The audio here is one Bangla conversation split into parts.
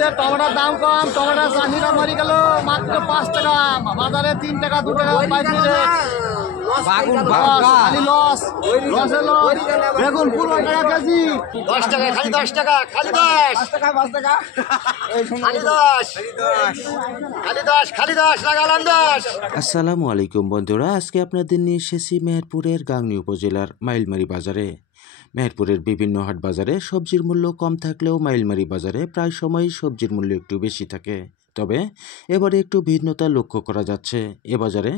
যে টমেটোর দাম কম, টমেটো চাহিদা মরে গেল মাত্র 5 টাকা, বাজারে 3 টাকা 2 টাকা পাইছি রে। খালি লস, লসে লস। বেগুন 15 টাকা কেজি, 10 টাকা, খালি 10 টাকা, খালি 10 টাকা, 5 টাকা, খালি 10, খালি 10, খালি 10 লাগালাম 10। আসসালামু আলাইকুম বন্ধুরা, আজকে আপনাদের নিয়ে এসেছি মেহেরপুরের গাংনী উপজেলার মাইলমারি বাজারে। মেহেরপুরের বিভিন্ন হাট বাজারে সবজির মূল্য কম থাকলেও মাইলমারি বাজারে প্রায় সময়ই সবজির মূল্য একটু বেশি থাকে। তবে এবারে একটু ভিন্নতা লক্ষ্য করা যাচ্ছে। এ বাজারে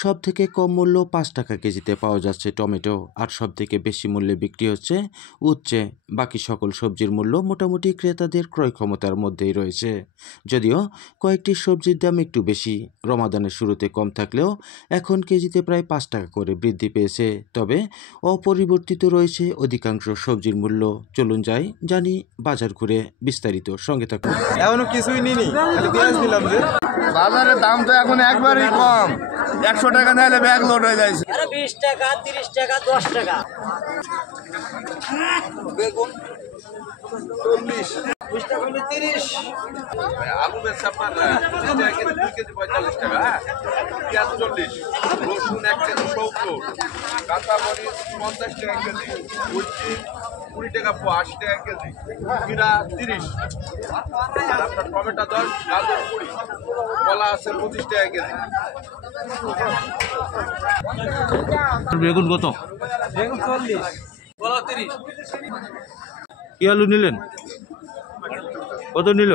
সব থেকে কম মূল্য 5 টাকা কেজিতে পাওয়া যাচ্ছে টমেটো, আর সব থেকে বেশি মূল্যে বিক্রি হচ্ছে উচ্ছে। বাকি সকল সবজির মূল্য মোটামুটি ক্রেতাদের ক্রয় ক্ষমতার মধ্যেই রয়েছে। যদিও কয়েকটি সবজির দাম একটু বেশি। রমাদানের শুরুতে কম থাকলেও এখন কেজিতে প্রায় 5 টাকা করে বৃদ্ধি পেয়েছে। তবে অপরিবর্তিত রয়েছে অধিকাংশ সবজির মূল্য। চলুন জানি বাজার ঘুরে বিস্তারিত, সঙ্গে থাকুন। এখনো কিছুই নিনি, বাজারের দাম তো এখন একবারই কম, 100 টাকা নিলে ব্যাগ লোড হয়ে যাচ্ছে। 20 টাকা, 30 টাকা, 10 টাকা। বেগুন 40, 20 টাকা, 30। আলু বেচছে আপনার 25 টাকা কেজি, 2 কেজি 45 টাকা, পেঁয়াজ 40, রসুন 1 কেজি 70, কাঁচা মরিচ 50 টাকা কেজি, উচ্ছে 20 টাকা, 80 টাকা কেজি, জিরা 30, আর আপনার টমেটো 10, গাজর 20, কলা আছে 25 টাকা কেজি। বেগুন কত? বেগুন 40, কলা 30। কি আলু নিলেন? কত নিল?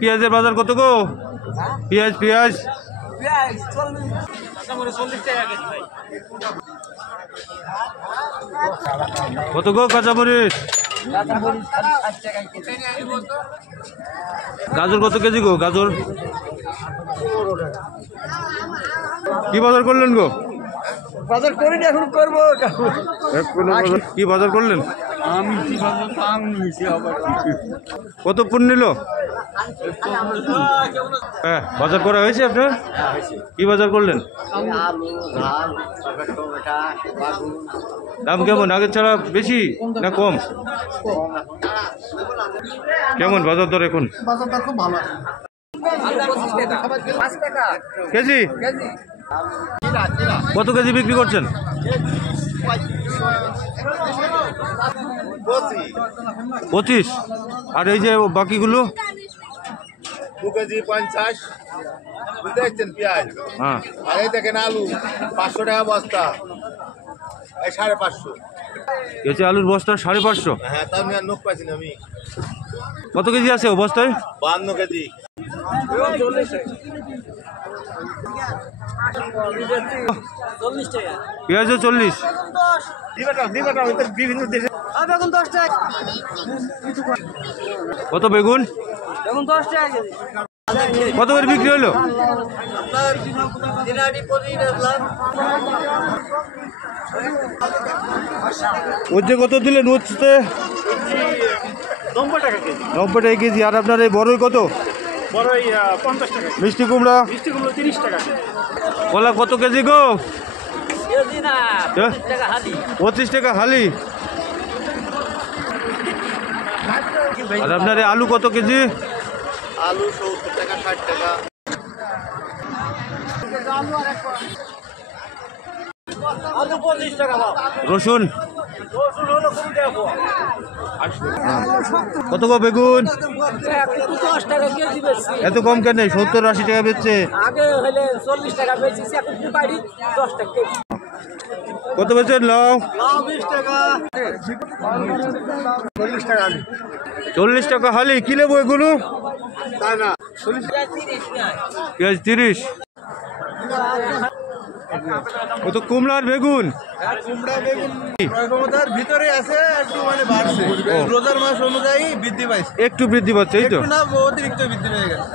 পেঁয়াজের বাজার কত গো? পেঁয়াজ পেঁয়াজ 40, কাঁচা মরিচ 40 টাকা কেজি ভাই। কত গো কাঁচামরিচ? কাঁচা মরিচ 60 টাকা কেজি। গাজর কত কেজি গো? গাজর কি বাজার করলেন গো? বাজার করি না, এখন করবো। কি বাজার করলেন? আমি কি বাজার পাম নিছি আবার। কত পুন নিল? হ্যাঁ, বাজার করা হয়েছে আপনার? কি বাজার করলেন? আলু, ঝাল, টমেটো, বাগুন। দাম কেমন আগের ছাড়া বেশি না কম? কেমন বাজার দর এখন? বাজারটা খুব ভালো। আলু 25 টাকা, 5 টাকা কেজি? কেজি। কত কেজি বিক্রি করছেন? 25। আর এই যে বাকিগুলো? 2 কেজি 50, বুঝতে পারছেন পেঁয়াজ। হ্যাঁ, আর এই দেখেন আলু 500 টাকা বস্তা, এই 550। কেজি আলুর বস্তা 550। হ্যাঁ, তার নিয়ে নোক পাইছি না আমি। কত কেজি আছে ও বস্তায়? 52 কেজি। পেঁয়াজও 40। বিভিন্ন দেশে বেগুন 10 টাকা। কত বেগুন? বেগুন 10 টাকা কেজি। কত করে বিক্রি হলো? দিনাটি 25 টাকা। উচ্ছে কত দিলেন? উচ্ছে 90 টাকা কেজি। 90 টাকা কেজি। আর আপনার এই বড়ই কত? বড় 50 টাকা। মিষ্টি কুমড়া? মিষ্টি কুমড়ো 30 টাকা কেজি। কলা কত কেজি গো? কেজি না, 25 টাকা হালি। 25 টাকা হালি। আর আপনার এই আলু কত কেজি? আলু 70 টাকা, 60 টাকা। আলু 25 টাকা দাও। রসুন রসুন হলো 20 টাকা পোয়া। কত গো বেগুন? 10 টাকা কেজি বেশি। এত কম কেন? 70-80 টাকা বেচছে। আগে হলে 40 টাকা বেচেছি, এখন বাড়ি 10 টাকা কেজি। কত বেচেন লাউ? লাউ 20 টাকা। 40 টাকা আলু। 40 টাকা হালি। কি নেবো এগুলো? তাই না? 30 নাই। পেঁয়াজ 30। কত কুমড়া আর বেগুন? কুমড়া বেগুন ক্রয় ক্ষমতার ভিতরে আছে, একটু মানে বাড়ছে। রোজার মাস অনুযায়ী বৃদ্ধি পাইছে, একটু বৃদ্ধি পাচ্ছে, এই তো? একটু না অতিরিক্ত বৃদ্ধি হয়ে গেছে।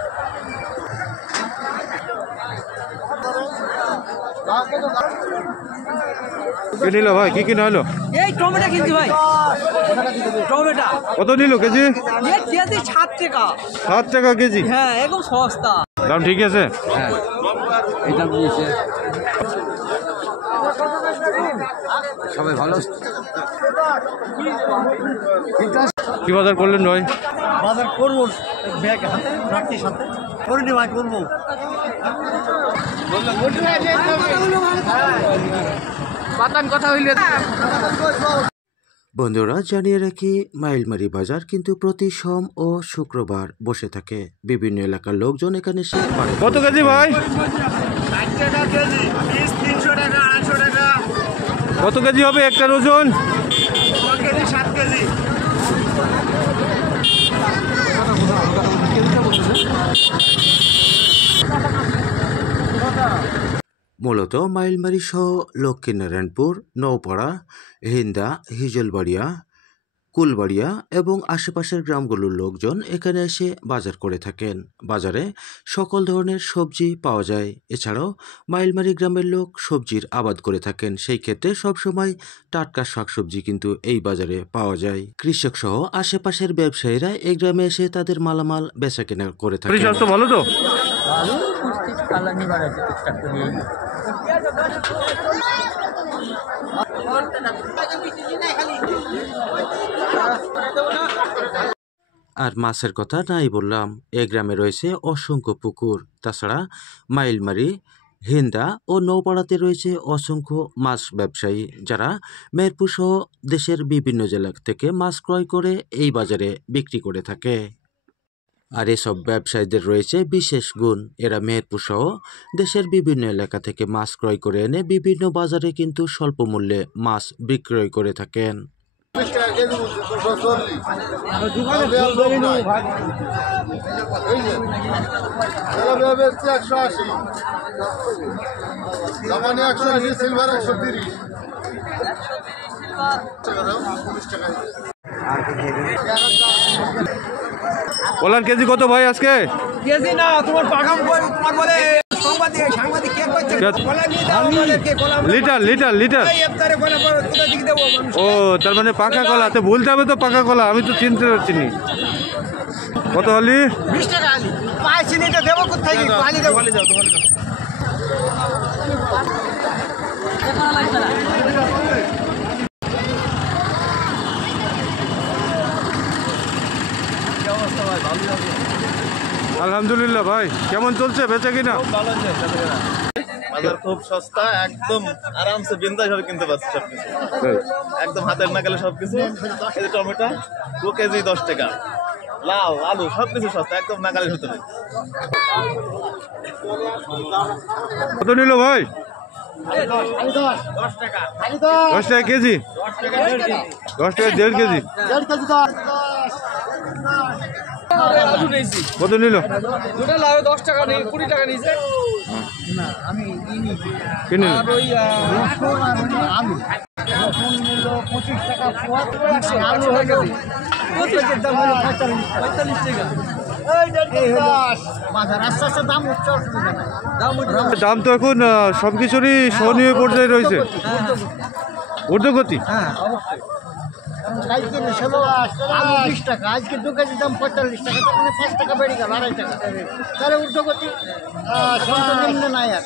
কি নিল ভাই? কি কিনা হলো? এই টমেটো কিনছি ভাই। টমেটো কত নিল কেজি? এই কেজি 7 টাকা। 7 টাকা কেজি। হ্যাঁ, একদম সস্তা। দাম ঠিক আছে? এটা দিয়েছে সবাই ভালো। কি বাজার করলেন ভাই? বাজার করবো ব্যাগ হাতে রাখি সাথে করিনি ভাই, করবো। বন্ধুরা, জানিয়ে রাখি মাইলমারি বাজার কিন্তু প্রতি সোম ও শুক্রবার বসে থাকে। বিভিন্ন এলাকার লোকজন এখানে এসে কত কেজি ভাই? 60 টাকা কেজি, 300 টাকা, 250 টাকা। কত কেজি হবে একটার ওজন? 6 কেজি, 7 কেজি। মূলত মাইলমারি সহ লক্ষ্মীনারায়ণপুর, নৌপাড়া, হিন্দা, হিজলবাড়িয়া, কুলবাড়িয়া এবং আশেপাশের গ্রামগুলোর লোকজন এখানে এসে বাজার করে থাকেন। বাজারে সকল ধরনের সবজি পাওয়া যায়। এছাড়াও মাইলমারি গ্রামের লোক সবজির আবাদ করে থাকেন, সেই ক্ষেত্রে সবসময় টাটকা শাকসবজি কিন্তু এই বাজারে পাওয়া যায়। কৃষক সহ আশেপাশের ব্যবসায়ীরা এই গ্রামে এসে তাদের মালামাল বেচা কেনা করে থাকেন। স্বাস্থ্য ভালো তো? আর মাছের কথা নাই বললাম, এ গ্রামে রয়েছে অসংখ্য পুকুর। তাছাড়া মাইলমারি, হিন্দা ও নৌপাড়াতে রয়েছে অসংখ্য মাছ ব্যবসায়ী, যারা মেহেরপুর সহ দেশের বিভিন্ন জেলা থেকে মাছ ক্রয় করে এই বাজারে বিক্রি করে থাকে। আর এসব ব্যবসায়ীদের রয়েছে বিশেষ গুণ, এরা মেহেরপুর সহ দেশের বিভিন্ন এলাকা থেকে মাছ ক্রয় করে এনে বিভিন্ন বাজারে কিন্তু স্বল্প মূল্যে মাছ বিক্রয় করে থাকেন। কলার কেজি কত ভাই আজকে? কেজি না, তোমার পাকাম তোমার বলে সাংবাদিক কে করছে? কলা নিয়ে দাও আমাদেরকে, কলা লিটার লিটার লিটার। এই ইফতারে কলা পর কোথা দিকে দেবো মানুষ? ও, তার মানে পাকা কলা। তো বলতে হবে তো পাকা কলা, আমি তো চিনতে পারছি নি। কত হলি? 20 টাকা আলি পাইছি, এটা দেবো কোথায়? পানি দেবো। আলহামদুলিল্লাহ ভাই, কেমন চলছে বেচা কিনা? বাজার খুব সস্তা, একদম আরামসে বিন্দাস ভাবে কিনতে পারছি সবকিছু, একদম হাতের নাগালে সবকিছু। এই যে টমেটো 2 কেজি 10 টাকা, লাউ, আলু সবকিছু সস্তা, একদম নাগালের ভিতরে। কত নিল ভাই? 10 টাকা কেজি। 10 টাকা 1.5 কেজি। কত নিল? দুটো লাউ 10 টাকা নেই, 20 টাকা নিয়েছে। কি নিল? আর ওই আলু 25 টাকা পোয়া, আলু হয়ে গেছে 45 টাকা। বাজার আস্তে আস্তে দাম উঠছে, অসুবিধা নাই। দাম তো এখন সবকিছুরই সহনীয় পর্যায়ে রয়েছে, ঊর্ধ্বগতি। হ্যাঁ অবশ্যই। কালকে ছিল আলু 20 টাকা, আজকে 2 কেজি দাম 45 টাকা, তার মানে 5 টাকা বেড়ে গেল, 2.5 টাকা। তাহলে ঊর্ধ্বগতি, নিম্ন নাই আর।